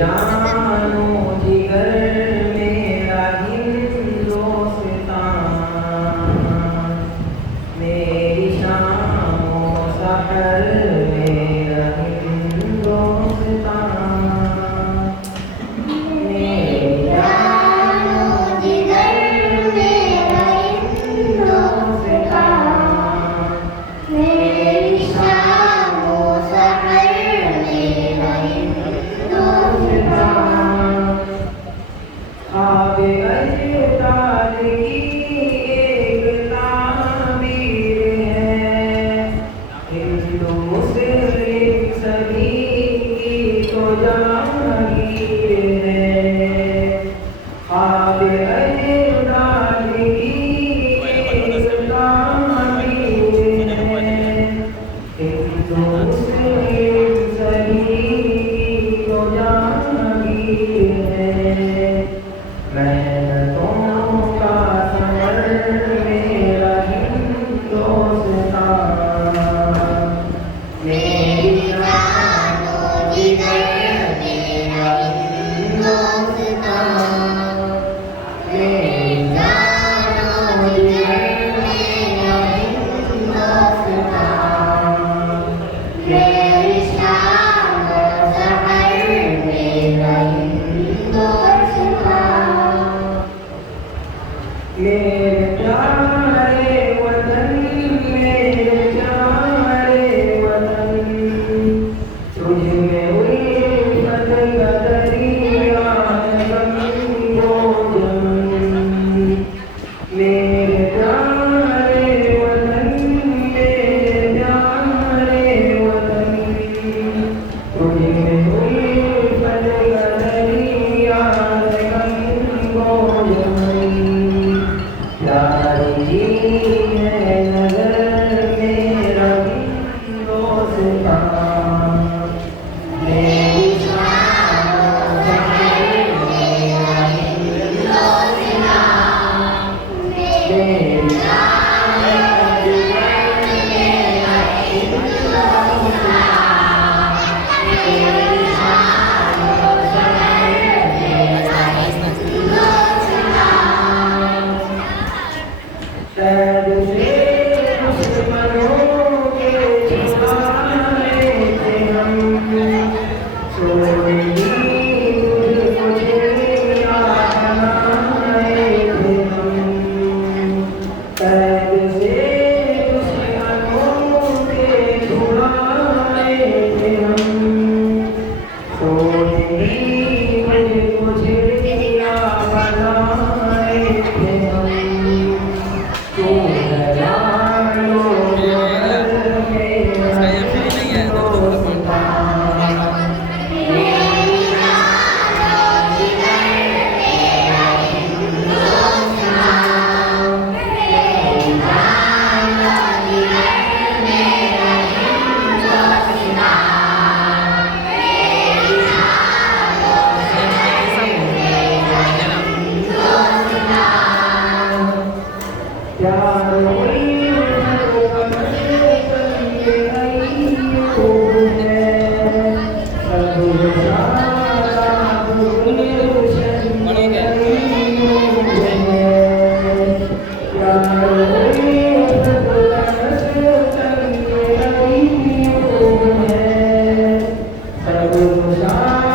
जानो जिगर मेरा हिंदुस्तान, मेरी शामो सहर मेरा हिंदुस्तान, मेरी जानो जिगर मेरा हिंदुस्तान, मेरी शामो सहर मेरा हिंदुस्तान। आगे अजदाद की एक तामीर है, हिंदू मुस्लिम सभी की तो जहांगीर है। आगे अजदाद की एक तामीर है, हिंदू मुस्लिम सभी की तो जहांगीर है। मेहनतों का समर मेरा हिंदुस्तान, मेरी जानो जिगर मेरा हिंदुस्तान, मेरी जानो जिगर मेरा हिंदुस्तान, मेरी शानो सहर मेरा हिंदुस्तान। मेरे प्यारे वतन, मेरे प्यारे वतन, तुझ में उल्फत का दरिया है गंगोजन। मेरे प्यारे वतन, मेरे प्यारे वतन, तुझ में उल्फत का दरिया है गंगोजन। प्यारी है नगर मेरा हिंदुस्तान, मेरी शानो सहर मेरा हिंदुस्तान, मेरी जानो जिगर मेरा हिंदुस्तान, मेरी शानो सहर मेरा हिंदुस्तान। सैद से दुश्मनों के छुड़ाए थे हम, सोनेगी तुझको चिड़िया बनाए थे हम। सैद से दुश्मनों के छुड़ाए थे हम, सोनेगी तुझको चिड़िया बनाए थे हम। Sarva